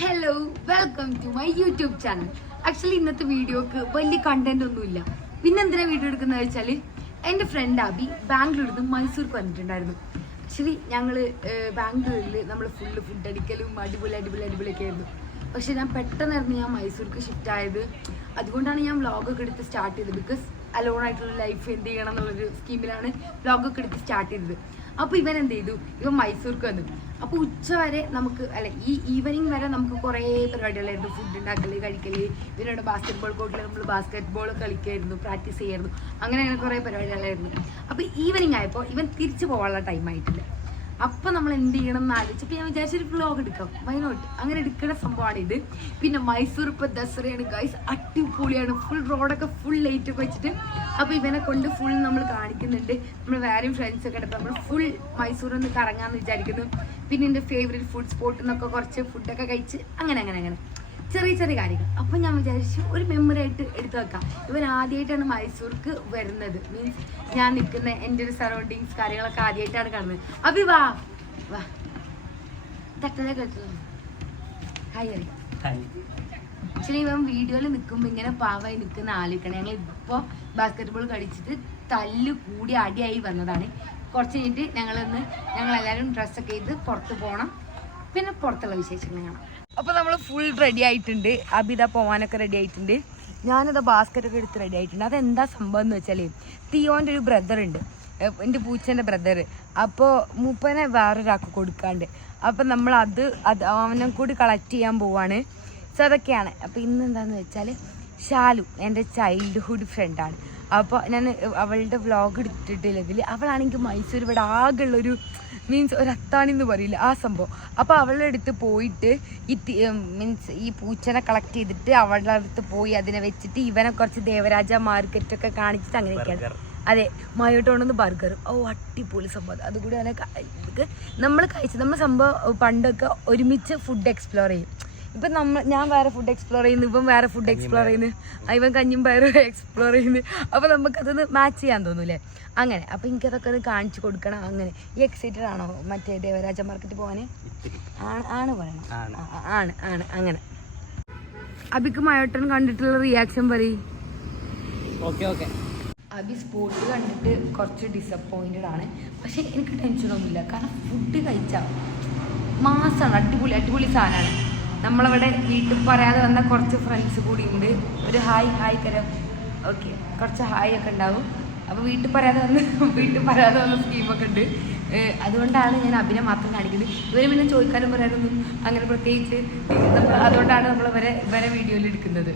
Hello welcome to my YouTube channel. Actually ഇന്നത്തെ വീഡിയോക്ക് വലിയ കണ്ടന്റ് ഒന്നുമില്ല. പിന്നെ എന്തിനാ വീഡിയോ എടുക്കുന്നത് വെച്ചാൽ എൻ്റെ ഫ്രണ്ട് അബി ബാംഗ്ലൂരിൽ നിന്ന് മൈസൂർക്ക് വന്നിട്ടുണ്ടായിരുന്നു. ആക്ച്വലി ഞങ്ങൾ ബാംഗ്ലൂരിൽ നമ്മൾ ഫുഡ് അടിക്കലും അടിപൊളിയൊക്കെ ആയിരുന്നു. പക്ഷെ ഞാൻ പെട്ടെന്നായിരുന്നു ഞാൻ മൈസൂർക്ക് ഷിഫ്റ്റ് ആയത്. അതുകൊണ്ടാണ് ഞാൻ വ്ളോഗൊക്കെ എടുത്ത് സ്റ്റാർട്ട് ചെയ്തത്. ബിക്കോസ് അലോൺ ആയിട്ടുള്ള ലൈഫ് എന്ത് ചെയ്യണം എന്നുള്ളൊരു സ്കീമിലാണ് വ്ളോഗൊക്കെ എടുത്ത് സ്റ്റാർട്ട് ചെയ്തത്. അപ്പോൾ ഇവൻ എന്ത് ചെയ്തു, ഇവൻ മൈസൂർക്ക് വന്നു. അപ്പോൾ ഉച്ച വരെ നമുക്ക് ഈ ഈവനിങ് വരെ നമുക്ക് കുറേ പരിപാടികളായിരുന്നു. ഫുഡ് ഉണ്ടാക്കൽ, കഴിക്കൽ, ഇവനോട് ബാസ്കറ്റ് കോർട്ടിൽ നമ്മൾ ബാസ്കറ്റ് ബോൾ കളിക്കായിരുന്നു, പ്രാക്ടീസ് ചെയ്യായിരുന്നു. അങ്ങനെ കുറേ പരിപാടികളായിരുന്നു. അപ്പോൾ ഈവനിങ് ആയപ്പോൾ ഇവൻ തിരിച്ചു പോകാനുള്ള ടൈം ആയിട്ടില്ല. അപ്പം നമ്മൾ എന്ത് ചെയ്യണം എന്ന് ആലോചിച്ചപ്പോൾ ഞാൻ വിചാരിച്ചൊരു വ്ളോഗ് എടുക്കാം, വൈനോട്ട് അങ്ങനെ എടുക്കുന്ന സംഭവമാണ് ഇത്. പിന്നെ മൈസൂർ ഇപ്പോൾ ദസറയാണ് ഗൈസ്, അടിപൊളിയാണ്. ഫുൾ റോഡൊക്കെ ഫുൾ ലൈറ്റൊക്കെ വെച്ചിട്ട്. അപ്പോൾ ഇവനെ കൊണ്ട് ഫുൾ നമ്മൾ കാണിക്കുന്നുണ്ട്. നമ്മൾ വേറെയും ഫ്രണ്ട്സൊക്കെ എടുത്ത് നമ്മൾ ഫുൾ മൈസൂർ ഒന്ന് കറങ്ങാമെന്ന് വിചാരിക്കുന്നു. പിന്നെ എൻ്റെ ഫേവറേറ്റ് ഫുഡ് സ്പോട്ടിൽ നിന്നൊക്കെ കുറച്ച് ഫുഡൊക്കെ കഴിച്ച് അങ്ങനെ ചെറിയ കാര്യങ്ങൾ. അപ്പം ഞാൻ വിചാരിച്ചു ഒരു മെമ്മറി ആയിട്ട് എടുത്തു വെക്കാം. ഇവൻ ആദ്യമായിട്ടാണ് മൈസൂർക്ക് വരുന്നത്. മീൻസ് ഞാൻ നിൽക്കുന്ന എൻ്റെ ഒരു സറൗണ്ടിങ്സ് കാര്യങ്ങളൊക്കെ ആദ്യമായിട്ടാണ് കാണുന്നത്. അഭി വാ തട്ടതൊക്കെ ഹായ്. ആക്ച്വലി ഇവൻ വീഡിയോയിൽ നിൽക്കുമ്പോൾ ഇങ്ങനെ പാവായി നിൽക്കുന്ന ആലോചിക്കണം. ഞങ്ങൾ ഇപ്പോൾ ബാസ്കറ്റ് ബോൾ കളിച്ചിട്ട് തല്ല് കൂടി അടിയായി വന്നതാണ്. കുറച്ച് കഴിഞ്ഞിട്ട് ഞങ്ങളെല്ലാവരും ഡ്രസ്സൊക്കെ ചെയ്ത് പുറത്ത് പോകണം. പിന്നെ പുറത്തുള്ള വിശേഷങ്ങൾ കാണാം. അപ്പോൾ നമ്മൾ ഫുൾ റെഡി ആയിട്ടുണ്ട്. അബിത പോവാനൊക്കെ റെഡി ആയിട്ടുണ്ട്. ഞാനിത് ബാസ്ക്കറ്റൊക്കെ എടുത്ത് റെഡി ആയിട്ടുണ്ട്. അതെന്താ സംഭവം എന്ന് വെച്ചാൽ തിയോൻ്റെ ഒരു ബ്രദറുണ്ട്, എൻ്റെ പൂച്ചൻ്റെ ബ്രദർ. അപ്പോൾ മൂപ്പനെ വേറൊരാൾക്ക് കൊടുക്കാണ്ട്. അപ്പം നമ്മൾ അത് അവനെ കൂടി കളക്ട് ചെയ്യാൻ പോവാണ്. സോ അതൊക്കെയാണ്. അപ്പോൾ ഇന്ന് എന്താണെന്ന് വെച്ചാൽ ഷാലു എൻ്റെ ചൈൽഡ്ഹുഡ് ഫ്രണ്ടാണ്. അപ്പോൾ ഞാൻ അവളുടെ വ്ളോഗ് എടുത്തിട്ടില്ല ഇതിൽ. അവളാണെങ്കിൽ മൈസൂർ ഇവിടെ ആകെയുള്ളൊരു മീൻസ് ഒരു അത്താണിന്ന് പറയില്ല ആ സംഭവം. അപ്പോൾ അവളുടെ അടുത്ത് പോയിട്ട് ഈ പൂച്ചനെ കളക്ട് ചെയ്തിട്ട് അവളുടെ അടുത്ത് പോയി അതിനെ വെച്ചിട്ട് ഇവനെ കുറച്ച് ദേവരാജ മാർക്കറ്റൊക്കെ കാണിച്ചിട്ട് അങ്ങനെയൊക്കെയാണ്. അതെ, മയോട്ടോണെന്ന് ബർഗർ. അടിപൊളി സംഭവം. അതുകൂടി നമ്മൾ നമ്മൾ സംഭവം പണ്ടൊക്കെ ഒരുമിച്ച് ഫുഡ് എക്സ്പ്ലോർ ചെയ്യും. ഇപ്പം ഞാൻ വേറെ ഫുഡ് എക്സ്പ്ലോർ ചെയ്യുന്നു, ഇവൻ വേറെ ഫുഡ് എക്സ്പ്ലോർ ചെയ്യുന്നു, ഇവൻ കഞ്ഞും പയറും എക്സ്പ്ലോർ ചെയ്യുന്നു. അപ്പോൾ നമുക്കതൊന്ന് മാച്ച് ചെയ്യാൻ തോന്നൂലേ അങ്ങനെ. അപ്പോൾ എനിക്കതൊക്കെ ഒന്ന് കാണിച്ചു കൊടുക്കണം. അങ്ങനെ ഈ എക്സൈറ്റഡ് ആണോ മറ്റേ ദേവരാജ മാർക്കറ്റ് പോകാൻ? ആണ് പറയണം. ആണ് അങ്ങനെ. അബിക്ക് മയോട്ടൻ കണ്ടിട്ടുള്ള റിയാക്ഷൻ പറയും. ഓക്കെ. അബി സ്പോട്ട് കണ്ടിട്ട് കുറച്ച് ഡിസപ്പോയിൻറ്റഡ് ആണ്. പക്ഷെ എനിക്ക് ടെൻഷനൊന്നുമില്ല, കാരണം ഫുഡ് കഴിച്ചാൽ മാസമാണ്. അടിപൊളി സാധനമാണ്. നമ്മളവിടെ വീട്ടിൽ പറയാതെ വന്ന കുറച്ച് ഫ്രണ്ട്സ് കൂടി ഉണ്ട്. ഒരു ഹായ് കരം. ഓക്കെ, കുറച്ച് ഹായ് ഒക്കെ ഉണ്ടാവും. അപ്പോൾ വീട്ടിൽ പറയാതെ വന്ന സ്കീമൊക്കെ ഉണ്ട്. അതുകൊണ്ടാണ് ഞാൻ അഭിനയം മാത്രം കാണിക്കുന്നത്. ഇവരെ പിന്നെ ചോദിക്കാനും പറയാനൊന്നും അങ്ങനെ പ്രത്യേകിച്ച് അതുകൊണ്ടാണ് നമ്മൾ ഇവരെ വീഡിയോയിൽ എടുക്കുന്നത്.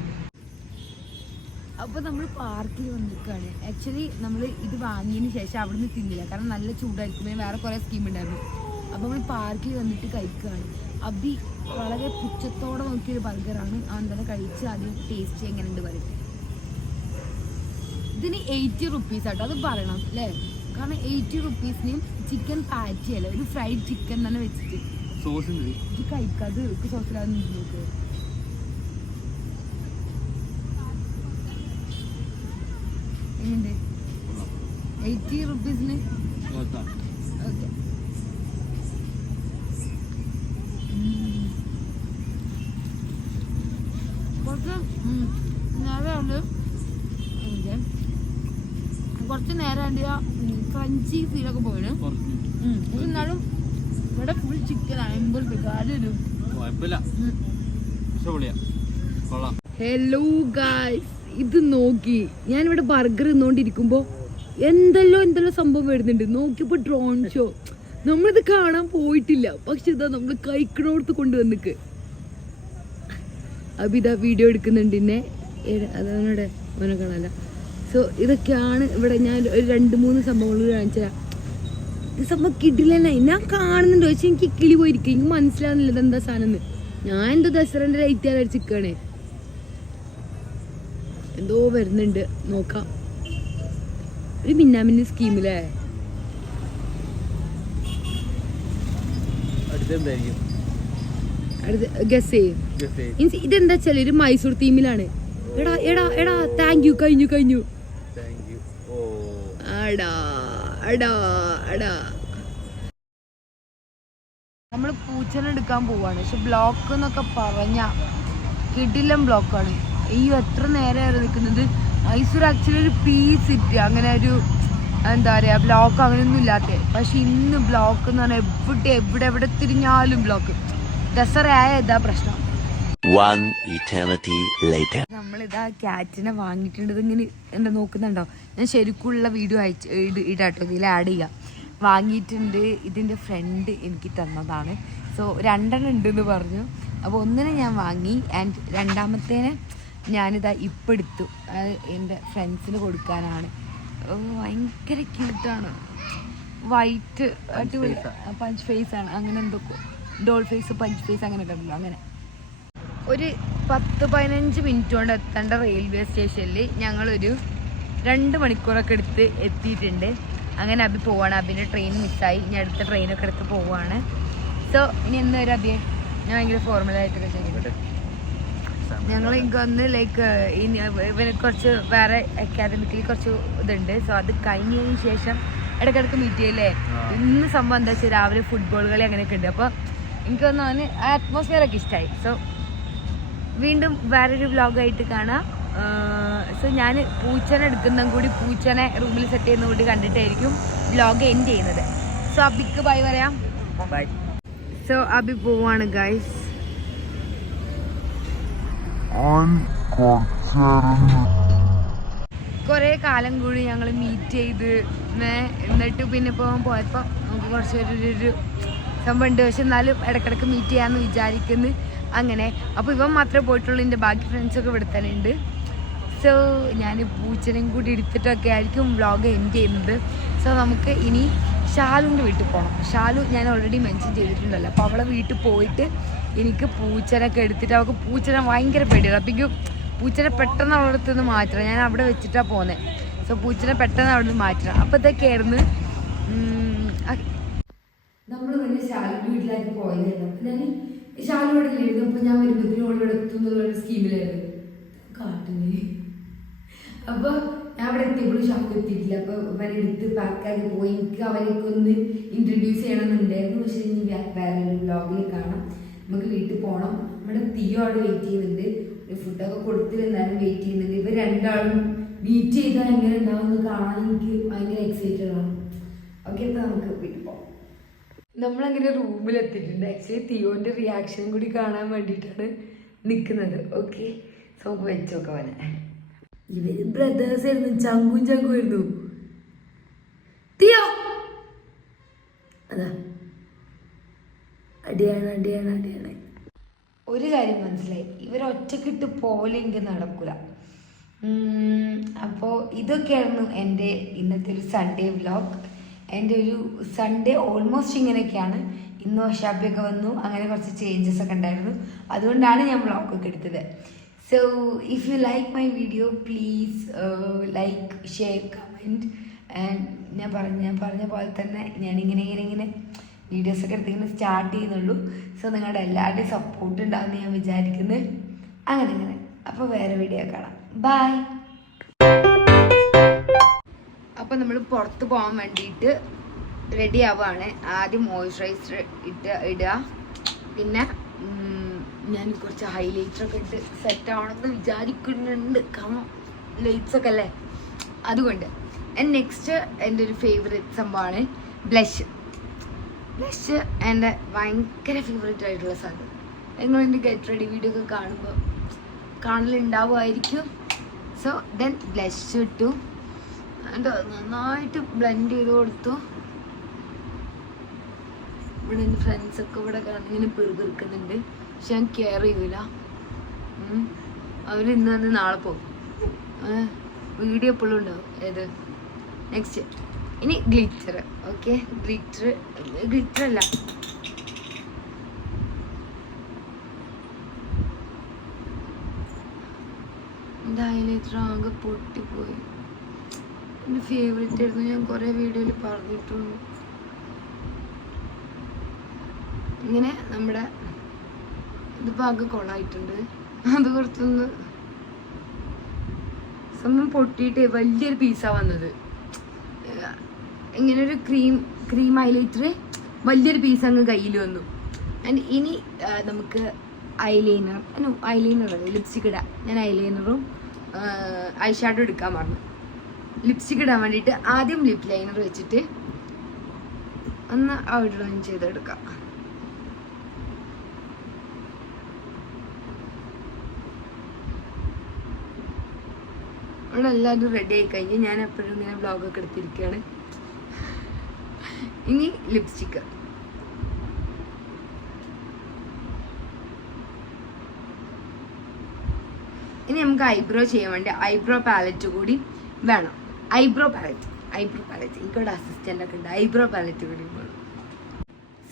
അപ്പോൾ നമ്മൾ പാർക്കിൽ വന്നിരിക്കുകയാണ്. ആക്ച്വലി നമ്മൾ ഇത് വാങ്ങിയതിന് ശേഷം അവിടെ നിന്ന് തിന്നില്ല, കാരണം നല്ല ചൂടായിരിക്കും. പിന്നെ വേറെ കുറേ സ്കീം ഉണ്ടായിരുന്നു. അപ്പോൾ നമ്മൾ പാർക്കിൽ വന്നിട്ട് കഴിക്കുകയാണ്. അബി വളരെ പുച്ഛത്തോടെ നോക്കിയൊരു ബർഗറാണ്. അവൻ തന്നെ കഴിച്ച് ആദ്യം ടേസ്റ്റ് എങ്ങനെയുണ്ട് പറയും. ഇതിന് 80 റുപ്പീസ് ആട്ടോ, അത് പറയണം അല്ലേ? കാരണം 80 റുപ്പീസിനും ചിക്കൻ പാറ്റി അല്ല, ഒരു ഫ്രൈഡ് ചിക്കൻ തന്നെ വെച്ചിട്ട് ഇത് കഴിക്കാതെ സോസിലാതെ നോക്ക്. എങ്ങനെയുണ്ട്? 80 റുപ്പീസിന് ഓക്കെ. കുറച്ച് നേരം ക്രഞ്ചി ഫീലൊക്കെ പോയാണ്. എന്നാലും ഇവിടെ ഫുൾ ചിക്കൻ 50 രൂപ ആരും. ഹലോ ഗായ്സ്, ഇത് നോക്കി ഞാനിവിടെ ബർഗർ തിന്നോണ്ടിരിക്കുമ്പോ എന്തെല്ലോ സംഭവം വരുന്നുണ്ട്. നോക്കിയപ്പോ ഡ്രോൺ ഷോ. നമ്മളിത് കാണാൻ പോയിട്ടില്ല, പക്ഷെ ഇതാ നമ്മൾ കഴിക്കണോടത്ത് കൊണ്ടുവന്നിക്ക്. അബിത വീഡിയോ എടുക്കുന്നുണ്ട്. പിന്നെ അതവനോടെ അവനെ കാണാനല്ല. സോ ഇതൊക്കെയാണ് ഇവിടെ ഞാൻ ഒരു 2-3 സംഭവങ്ങൾ കാണിച്ചാൽ. ഇത് സംഭവം കിടിലന്നെ. ഞാൻ കാണുന്നുണ്ട്, പക്ഷെ എനിക്ക് കിളി പോയിരിക്കും. എനിക്ക് മനസ്സിലാവുന്നില്ല ഇതെന്താ സാധനം എന്ന്. ഞാൻ എന്തോ ദസറൻ്റെ ലൈറ്റ് അടിച്ചിരിക്കുകയാണേ. എന്തോ വരുന്നുണ്ട്, നോക്കാം. ഒരു മിന്നാമിന്നി സ്കീമില്ലേ? ഗസ് ചെയ്യും. ഇതെന്താ വെച്ചാൽ ഒരു മൈസൂർ തീമിലാണ്. എടാ താങ്ക് യു. കഴിഞ്ഞു. അടാ നമ്മൾ പൂച്ചനെ എടുക്കാൻ പോവാണ്. പക്ഷെ ബ്ലോക്ക് എന്നൊക്കെ പറഞ്ഞ കിടിലം ബ്ലോക്കാണ്. ഈ എത്ര നേരമാണ് നിൽക്കുന്നത്. മൈസൂർ ആക്ച്വലി ഒരു പീസ് സിറ്റി, അങ്ങനെ ഒരു എന്താ പറയുക ബ്ലോക്ക് അങ്ങനെയൊന്നും ഇല്ലാത്ത. പക്ഷെ ഇന്ന് ബ്ലോക്ക് എന്ന് പറഞ്ഞാൽ എവിടെ തിരിഞ്ഞാലും ബ്ലോക്ക്. ദസറയായ ഇതാ പ്രശ്നം. നമ്മളിതാ ക്യാറ്റിനെ വാങ്ങിയിട്ടുണ്ട്. ഇതിങ്ങനെ എന്താ നോക്കുന്നുണ്ടോ? ഞാൻ ശരിക്കുള്ള വീഡിയോ ഇടാട്ടോ, ഇതിൽ ആഡ് ചെയ്യാം. വാങ്ങിയിട്ടുണ്ട്. ഇതിൻ്റെ ഫ്രണ്ട് എനിക്ക് തന്നതാണ്. സോ 2 ഉണ്ടെന്ന് പറഞ്ഞു. അപ്പോൾ ഒന്നിനെ ഞാൻ വാങ്ങി ആൻഡ് രണ്ടാമത്തേനെ ഞാനിതാ ഇപ്പം എടുത്തു. അത് എൻ്റെ ഫ്രണ്ട്സിന് കൊടുക്കാനാണ്. ഭയങ്കര ക്യൂട്ടാണ്. വൈറ്റ് അടിപൊളി പഞ്ച് ഫേസ് ആണ്, അങ്ങനെ എന്തൊക്കെ ഡോൾ ഫേസ് പഞ്ച് ഫേസ് അങ്ങനെയൊക്കെ ഉണ്ടല്ലോ. അങ്ങനെ ഒരു 10-15 മിനിറ്റ് കൊണ്ട് എത്തേണ്ട റെയിൽവേ സ്റ്റേഷനിൽ ഞങ്ങളൊരു 2 മണിക്കൂറൊക്കെ എടുത്ത് എത്തിയിട്ടുണ്ട്. അങ്ങനെ അബി പോവാണ്. അബിൻ്റെ ട്രെയിൻ മിസ്സായി. ഇനി അടുത്ത ട്രെയിനൊക്കെ എടുത്ത് പോവാണ്. സോ ഇനി എന്ന് വരും അബിയെ? ഞാൻ ഭയങ്കര ഫോർമലായിട്ടൊക്കെ ചെയ്തിട്ട് ഞങ്ങൾ എനിക്ക് വന്ന് ലൈക്ക് ഇവന് കുറച്ച് വേറെ അക്കാദമിക്കലി കുറച്ച് ഇതുണ്ട്. സോ അത് കഴിഞ്ഞതിന് ശേഷം ഇടയ്ക്കിടയ്ക്ക് മീറ്റ് ചെയ്യില്ലേ. ഇന്ന് സംഭവം എന്താ വെച്ചാൽ രാവിലെ ഫുട്ബോൾ കളി അങ്ങനെയൊക്കെ ഉണ്ട്. അപ്പോൾ എനിക്ക് വന്ന് അവന് ആ അറ്റ്മോസ്ഫിയറൊക്കെ ഇഷ്ടമായി. സോ വീണ്ടും വേറൊരു വ്ലോഗായിട്ട് കാണാം. സോ ഞാൻ പൂച്ചനെ എടുക്കുന്നതും കൂടി പൂച്ചനെ റൂമിൽ സെറ്റ് ചെയ്യുന്ന കൂടി കണ്ടിട്ടായിരിക്കും വ്ലോഗ് എൻഡ് ചെയ്യുന്നത്. സോ അബിക്ക് ബൈ പറയാം. ബൈ. സോ അബി പോവാണ് ഗൈസ്. കുറേ കാലം കൂടി ഞങ്ങൾ മീറ്റ് ചെയ്ത് എന്നിട്ട് പിന്നെ പോയപ്പോൾ നമുക്ക് കുറച്ചൊരു സംഭവം ഉണ്ട്. പക്ഷെ എന്നാലും ഇടയ്ക്കിടയ്ക്ക് മീറ്റ് ചെയ്യാമെന്ന് വിചാരിക്കുന്നു. അങ്ങനെ അപ്പോൾ ഇവൻ മാത്രമേ പോയിട്ടുള്ളൂ. എൻ്റെ ബാക്കി ഫ്രണ്ട്സൊക്കെ ഇവിടെ തന്നെ ഉണ്ട്. സോ ഞാൻ പൂച്ചനെയും കൂടി എടുത്തിട്ടൊക്കെ ആയിരിക്കും വ്ളോഗ് എൻഡ് ചെയ്യുന്നത്. സോ നമുക്ക് ഇനി ഷാലുവിൻ്റെ വീട്ടിൽ പോകണം. ഷാലു ഞാൻ ഓൾറെഡി മെൻഷൻ ചെയ്തിട്ടുണ്ടല്ലോ. അപ്പോൾ അവളെ വീട്ടിൽ പോയിട്ട് എനിക്ക് പൂച്ചനൊക്കെ എടുത്തിട്ട്, അവൾക്ക് പൂച്ചനെ ഭയങ്കര പേടിയാണ്. അപ്പോഴേക്കും പൂച്ചനെ പെട്ടെന്ന് അവളുടെ അടുത്ത് നിന്ന് മാറ്റണം. ഞാൻ അവിടെ വെച്ചിട്ടാണ് പോകുന്നത്. സോ പൂച്ചനെ പെട്ടെന്ന് അവിടെ നിന്ന് മാറ്റണം. അപ്പോഴത്തേക്കായിരുന്നു നമ്മൾ പിന്നെ ഷാലുവിൻ്റെ വീട്ടിലേക്ക് പോയതായിരുന്നു. അപ്പം ഞാൻ ഷാലുവിടെ ഇല്ലായിരുന്നു. അപ്പോൾ ഞാൻ വരുമ്പോഴത്തേനും അവളോട് എത്തും എന്നുള്ള സ്കീമിലായിരുന്നു കാട്ടുന്നത്. അപ്പോൾ ഞാൻ അവിടെ എത്തിയപ്പോഴും ഷാലു എത്തിയിട്ടില്ല. അപ്പോൾ അവരെടുത്ത് പാക്കാക്കി പോയി. എനിക്ക് അവരെയൊക്കെ ഒന്ന് ഇൻട്രൊഡ്യൂസ് ചെയ്യണമെന്നുണ്ടായിരുന്നു. പക്ഷേ ഇനി വേറെ ഒരു വ്ലോഗിൽ കാണാം. നമുക്ക് വീട്ടിൽ പോകണം. നമ്മുടെ തിയോ അവിടെ വെയിറ്റ് ചെയ്യുന്നുണ്ട്. ഒരു ഫുഡൊക്കെ കൊടുത്തിരുന്നാലും വെയിറ്റ് ചെയ്യുന്നുണ്ട്. ഇവർ രണ്ടാളും മീറ്റ് ചെയ്താൽ എങ്ങനെ ഉണ്ടാവുമെന്ന് കാണാൻ എനിക്ക് ഭയങ്കര എക്സൈറ്റഡ് ആണ്. ഓക്കെ, അപ്പോൾ നമുക്ക് വീട്ടിൽ പോകാം. നമ്മളങ്ങനെ റൂമിലെത്തിയിട്ടുണ്ട്. ആക്ച്വലി തിയോൻ്റെ റിയാക്ഷനും കൂടി കാണാൻ വേണ്ടിയിട്ടാണ് നിൽക്കുന്നത്. ഓക്കെ, സോ വെച്ചോക്കെ അവനെ. ഇവര് ബ്രദേഴ്സ് ആയിരുന്നു, ചങ്കും ആയിരുന്നു. തിയോ അതാ അടിയാണ്. ഒരു കാര്യം മനസ്സിലായി, ഇവരൊറ്റക്കിട്ട് പോലെങ്കിൽ നടക്കൂല. അപ്പോൾ ഇതൊക്കെയായിരുന്നു എൻ്റെ ഇന്നത്തെ ഒരു സൺഡേ വ്ലോഗ്. എൻ്റെ ഒരു സൺഡേ ഓൾമോസ്റ്റ് ഇങ്ങനെയൊക്കെയാണ്. ഇന്ന് ഷാപ്പിയൊക്കെ വന്നു, അങ്ങനെ കുറച്ച് ചേഞ്ചസ് ഒക്കെ ഉണ്ടായിരുന്നു. അതുകൊണ്ടാണ് ഞാൻ വ്ലോഗൊക്കെ എടുത്തത്. So if you like my video please like, share, comment. And ഞാൻ പറഞ്ഞ പോലെ തന്നെ ഞാനിങ്ങനെ വീഡിയോസൊക്കെ എടുത്തിങ്ങനെ സ്റ്റാർട്ട് ചെയ്യുന്നുള്ളൂ. സോ നിങ്ങളുടെ എല്ലാവരുടെയും സപ്പോർട്ട് ഉണ്ടാകുമെന്ന് ഞാൻ വിചാരിക്കുന്നത്. അങ്ങനെ അപ്പോൾ വേറെ വീഡിയോ കാണാം. ബൈ. അപ്പോൾ നമ്മൾ പുറത്ത് പോകാൻ വേണ്ടിയിട്ട് റെഡി ആവുകയാണ്. ആദ്യം മോയ്സ്ചറൈസർ ഇടുക. പിന്നെ ഞാൻ കുറച്ച് ഹൈലൈറ്ററൊക്കെ ഇട്ട് സെറ്റ് ആവണമെന്ന് വിചാരിക്കുന്നുണ്ട്. കാരണം ലൈറ്റ്സൊക്കെ അല്ലേ, അതുകൊണ്ട്. ആൻഡ് നെക്സ്റ്റ് എൻ്റെ ഒരു ഫേവറേറ്റ് സംഭവമാണ് ബ്ലഷ്. എൻ്റെ ഭയങ്കര ഫേവറേറ്റ് ആയിട്ടുള്ള സാധനം. നിങ്ങൾ എൻ്റെ ഗെറ്റ് റെഡി വീഡിയോ ഒക്കെ കാണുമ്പോൾ കാണലുണ്ടാവുമായിരിക്കും. സോ ദെൻ ബ്ലഷ് ഇട്ടു. എന്നിട്ട് നന്നായിട്ട് ബ്ലെൻഡ് ചെയ്ത് കൊടുത്തു. ഇവിടെ എൻ്റെ ഫ്രണ്ട്സൊക്കെ ഇവിടെ ഇങ്ങനെ പെറുതെടുക്കുന്നുണ്ട്. പക്ഷെ ഞാൻ കെയർ ചെയ്യൂല. അവർ ഇന്ന് വന്ന് നാളെ പോകും. വീഡിയോ എപ്പോഴും ഉണ്ടാവും. ഏത് നെക്സ്റ്റ് ഇനി ഗ്ലിറ്റർ. ഓക്കെ, ഗ്ലിറ്റർ അല്ല, എൻ്റെ ഹൈലൈറ്റർ ആകെ പൊട്ടിപ്പോയി. എൻ്റെ ഫേവറേറ്റ് ആയിരുന്നു. ഞാൻ കുറേ വീഡിയോയിൽ പറഞ്ഞിട്ടുണ്ട്. ഇങ്ങനെ നമ്മുടെ ഇതിപ്പോൾ ആകെ കൊളായിട്ടുണ്ട്. അത് കുറച്ചൊന്ന് സംഭവം പൊട്ടിയിട്ട് വലിയൊരു പീസാണ് വന്നത്. ഇങ്ങനെ ഒരു ക്രീം ഹൈലൈറ്റർ വലിയൊരു പീസ് അങ്ങ് കയ്യിൽ വന്നു. ആൻഡ് ഇനി നമുക്ക് ഐലൈനർ അല്ല ലിപ്സ്റ്റിക് ഇടാം. ഞാൻ ഐലൈനറും ഐ ഷാഡോ എടുക്കാൻ പറഞ്ഞു. ലിപ്സ്റ്റിക് ഇടാൻ വേണ്ടിയിട്ട് ആദ്യം ലിപ് ലൈനർ വെച്ചിട്ട് ഒന്ന് ഔട്ട്ലൈൻ ചെയ്തെടുക്കാം. അവിടെ എല്ലാവരും റെഡി ആയി കഴിഞ്ഞ് ഞാൻ എപ്പോഴും ഇങ്ങനെ വ്ളോഗൊക്കെ എടുത്തിരിക്കുകയാണ്. ഇനി ലിപ്സ്റ്റിക്ക്. ഇനി നമുക്ക് ഐബ്രോ ചെയ്യാൻ വേണ്ടി ഐബ്രോ പാലറ്റ് കൂടി വേണം. ഐബ്രോ പാലറ്റ് എനിക്കിവിടെ അസിസ്റ്റൻ്റ് ഒക്കെ ഉണ്ട്. ഐബ്രോ പാലറ്റ് കൂടി വേണം.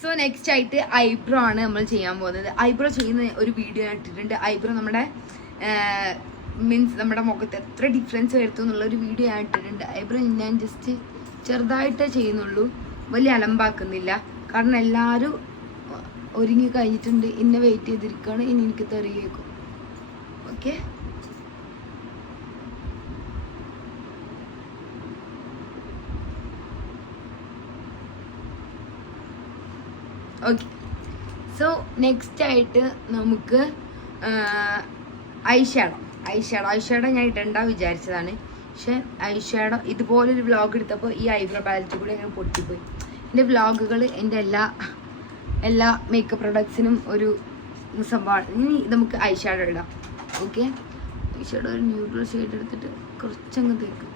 സോ നെക്സ്റ്റ് ആയിട്ട് ഐബ്രോ ആണ് നമ്മൾ ചെയ്യാൻ പോകുന്നത്. ഐബ്രോ ചെയ്യുന്ന ഒരു വീഡിയോ ഇട്ടിട്ടുണ്ട്. ഐബ്രോ നമ്മുടെ മീൻസ് നമ്മുടെ മുഖത്ത് എത്ര ഡിഫറൻസ് വരുത്തും എന്നുള്ളൊരു വീഡിയോ ഞാൻ ഇട്ടിട്ടുണ്ട്. ഐബ്രോ ഞാൻ ജസ്റ്റ് ചെറുതായിട്ടേ ചെയ്യുന്നുള്ളൂ, വലിയ അലമ്പാക്കുന്നില്ല. കാരണം എല്ലാവരും ഒരുങ്ങി കഴിഞ്ഞിട്ടുണ്ട്, ഇന്നെ വെയിറ്റ് ചെയ്തിരിക്കുകയാണ്. ഇനി എനിക്ക് തെറിയേക്കും. Okay, okay. സോ നെക്സ്റ്റ് ആയിട്ട് നമുക്ക് ഐ ഷാഡോ ഞാൻ ഇടണ്ട വിചാരിച്ചതാണ്. പക്ഷെ ഐ ഷാഡോ ഇതുപോലൊരു വ്ളോഗ് എടുത്തപ്പോൾ ഈ ഐബ്രോ പാലറ്റ് കൂടി അങ്ങനെ പൊട്ടിപ്പോയി. എൻ്റെ വ്ളോഗുകൾ എൻ്റെ എല്ലാ മേക്കപ്പ് പ്രൊഡക്ട്സിനും ഒരു സംഭവമാണ്. ഇനി നമുക്ക് ഐ ഷാഡോ ഇടാം. ഓക്കെ, ഐ ഷാഡോ ഒരു ന്യൂട്രൽ ഷെയ്ഡ് എടുത്തിട്ട് കുറച്ചങ്ങ് തേക്കും.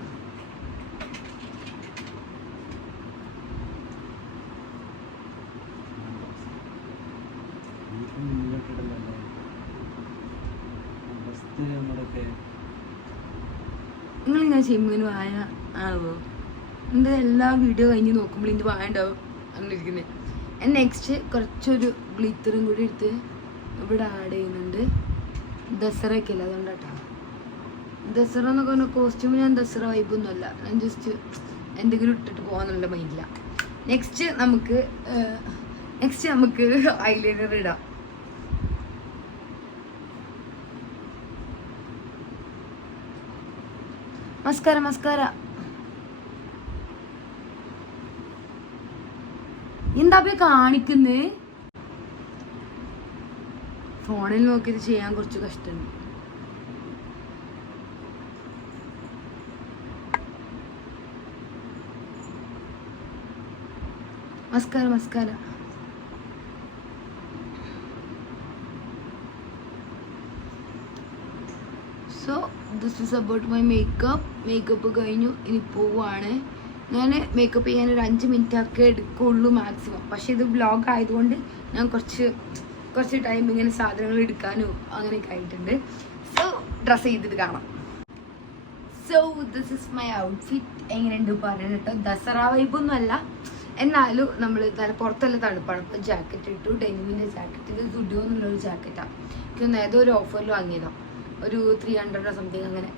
നിങ്ങൾ ഞാൻ ചെയ്യുമ്പോൾ വായ ആവോ? എൻ്റെ എല്ലാ വീഡിയോ കഴിഞ്ഞ് നോക്കുമ്പോൾ ഇതിൻ്റെ വായ ഉണ്ടാവും അങ്ങനെ ഇരിക്കുന്നത്. നെക്സ്റ്റ് കുറച്ചൊരു ഗ്ലിറ്ററും കൂടി എടുത്ത് ഇവിടെ ആഡ് ചെയ്യുന്നുണ്ട്. ദസറയൊക്കെ ഇല്ല, അതുകൊണ്ടാട്ടോ. ദസറ എന്നൊക്കെ പറഞ്ഞാൽ കോസ്റ്റ്യൂം ഞാൻ ദസറ വൈബൊന്നും അല്ല, ഞാൻ ജസ്റ്റ് എന്തെങ്കിലും ഇട്ടിട്ട് പോകാന്നുള്ള മൈൻഡില്ല. നെക്സ്റ്റ് നമുക്ക് ഐലൈനർ ഇടാം. മസ്കാര എന്താ കാണിക്കുന്നേ? ഫോണിൽ നോക്കിയത് ചെയ്യാൻ കുറച്ച് കഷ്ടമുണ്ട്. Mascara so this is about my makeup കഴിഞ്ഞു. ഇനി പോവാണ്. ഞാൻ മേക്കപ്പ് ചെയ്യാൻ ഒരു 5 മിനിറ്റ് ഒക്കെ എടുക്കുള്ളൂ മാക്സിമം. പക്ഷെ ഇത് വ്ളോഗ് ആയതുകൊണ്ട് ഞാൻ കുറച്ച് ടൈം ഇങ്ങനെ സാധനങ്ങൾ എടുക്കാനും അങ്ങനെയൊക്കെ ആയിട്ടുണ്ട്. സോ ഡ്രസ്സ് ചെയ്തിട്ട് കാണാം. So this is my outfit. എങ്ങനെയുണ്ട് പറയാൻ കേട്ടോ. ദസറ വൈബൊന്നും അല്ല, എന്നാലും നമ്മൾ പുറത്തല്ല തണുപ്പാണ്. ഇപ്പോൾ ജാക്കറ്റ് ഇട്ടു, ഡെനിമിൻ്റെ ജാക്കറ്റ്. ഇത് സുഡിയോ എന്നുള്ളൊരു ജാക്കറ്റാണ്. എനിക്ക് ഏതോ ഒരു ഓഫറിൽ വാങ്ങിയതാണ്. ഒരു 300 സംതിങ് അങ്ങനെ.